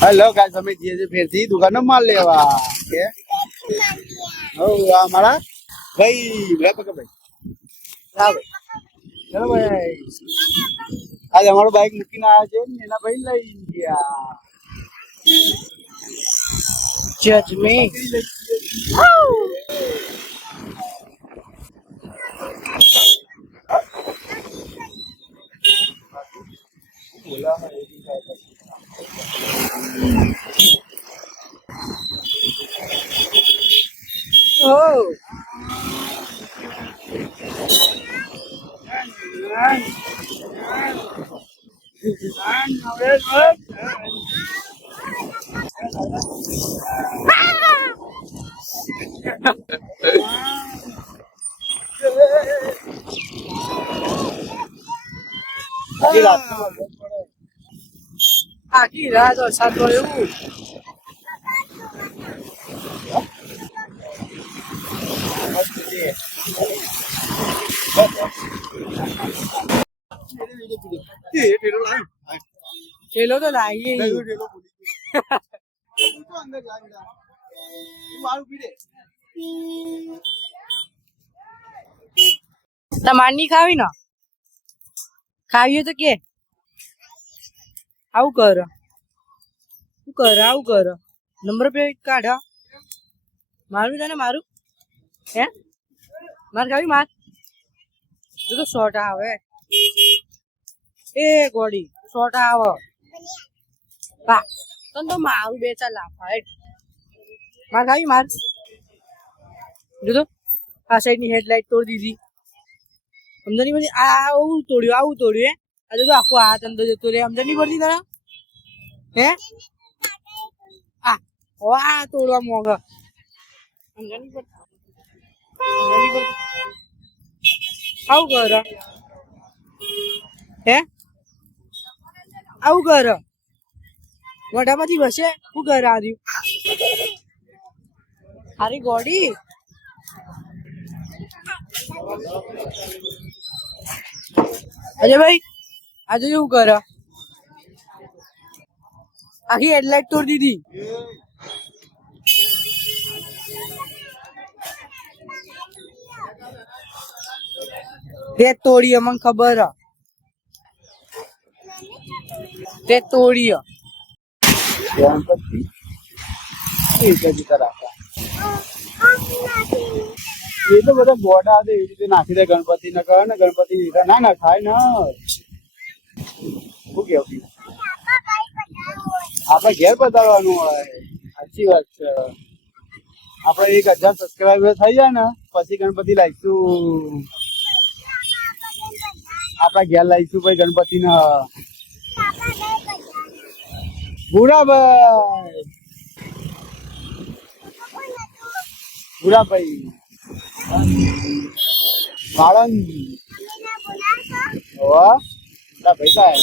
hello guys, અમે જઈએ છીએ ફેરથી દુકાનનો માલ લેવા કે હો આ મારા ભાઈ લે પકડ ભાઈ લાવ ચલો ભાઈ આજે અમારો બાઈક મૂકીને આવ્યા છે ને એના ભાઈ લઈ ગયા જજ મી બોલા oh આખી રાત વરસાદ પડ્યો ठेलो तो लाइए તમાર ની ખાવી ને ખાવી તો કે આવું કર આવું કર નંબર પ્લેટ કાઢ મારું તને મારું હે માર ખાવી માર તું તો શોર્ટ આવે એ ગોડી શોર્ટ આવે હા તને તો મારું બે ચાર લાફા માર ખાવી માર જો આ સાઈડ ની હેડલાઇટ તોડી દીધી સમજ નહીં પડતી આવું તોડ્યું હે આજે તો આખો હાથ અંદર જતો રે સમજ નહીં પડતી તને હે આ તોડવા મોંઘા સમજ નહીં પડતી આવું કર હે આવું કર મોઢામાંથી વસે શું કર આર્યું હારી ગોડી અજય ભાઈ આજે શું કર આખી હેડલાઇટ તોડી દીધી તે તોડી અમને ખબર તે તોડી એ તો બધા ગોડા એવી રીતે નાખી દે ગણપતિ ને કહે ને ગણપતિ ના ખાય ને શું કેવું આપડે ઘેર બતાડવાનું હોય સાચી વાત છે આપડે 1000 સબસ્ક્રાઈબર થઈ જાય ને પછી ગણપતિ લાવીશું આપડા ઘેર લાવીશું ભાઈ ગણપતિ ને ભૂરાભાઈ બાળંદ ભાઈ થાય